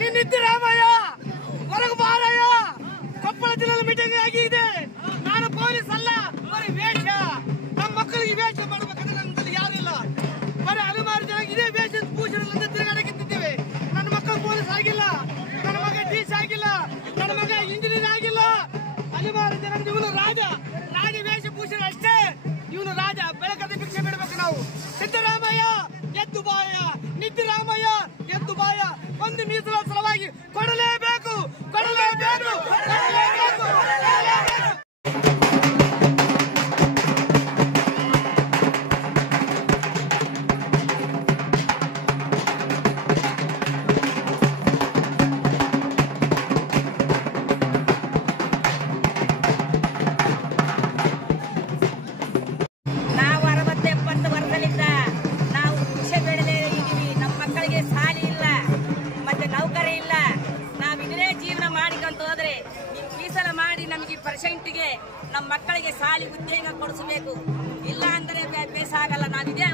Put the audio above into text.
ನಿನ್ನಿದ್ದರಾಮಯ್ಯ ಹೊರಗೆ ಬಾರಯ್ಯ. ಕೊಪ್ಪಳ ಜಿಲ್ಲೆಯಲ್ಲಿ ಮೀಟಿಂಗ್ ಆಗಿದೆ. ನಾನು ಪೊಲೀಸ್ ಅಲ್ಲ, ಬರೀ ವೇಷ. ನಮ್ಮ ಮಕ್ಕಳಿಗೆ ವೇಷ ಮಾಡಬೇಕಂದ್ರೆ ನಮ್ಮಲ್ಲಿ ಯಾರು ಇಲ್ಲ. ಬರೀ ಹಲವಾರು ಜನ ಇದೇ ವೇಷ ಭೂಷಣದಿಂದ ತಿರುಗಾಡಕ್ಕಿದ್ದೇವೆ. ನನ್ನ ಮಕ್ಕಳು ಪೊಲೀಸ್ ಆಗಿಲ್ಲ, ನನ್ನ ಮಗ ಡಿಸಿ ಆಗಿಲ್ಲ, ನನ್ನ ಮಗ ಇಂಜಿನಿಯರ್ ಆಗಿಲ್ಲ. ಹಲವಾರು ಜನ ಇವನು ರಾಜ ವೇಷಭೂಷಣ ಅಷ್ಟೇ. ಇವನು ರಾಜ. ಬೆಳಕದ ಭಿಕ್ಷೆ ಬಿಡಬೇಕು ನಾವು. ಸಿದ್ದರಾಮಯ್ಯ ಎದ್ದು ಬಾಯ, ನಿದ್ದರಾಮಯ್ಯ ಎದ್ದು ಬಾಯ. ಒಂದು ಮೀಸಲ ಸಲುವಾಗಿ ಕೊಡಲೇಬೇಕು. ನಾವು 60-70 ವರ್ಷದಿಂದ ನಾವು ಭಿಕ್ಷೆ ಬೇಡಲೇ ಇದ್ದೀವಿ. ನಮ್ಮ ಮಕ್ಕಳಿಗೆ ಸಾಲಿ ಇಲ್ಲ, ಮತ್ತೆ ನೌಕರಿ ಇಲ್ಲ. ನಾವು ಇದನ್ನೇ ಜೀವನ ಮಾಡಿಕೊಂತ ಹೋದ್ರೆ ಮೀಸಲ ಮಾಡಿ ನಮಗೆ ಪರ್ಸೆಂಟ್ಗೆ ನಮ್ಮ ಮಕ್ಕಳಿಗೆ ಸಾಲಿ ಉದ್ಯೋಗ ಕೊಡಿಸಬೇಕು. ಇಲ್ಲ ಅಂದರೆ ಬೇಸಾಗಲ್ಲ. ನಾವು ಇದೇ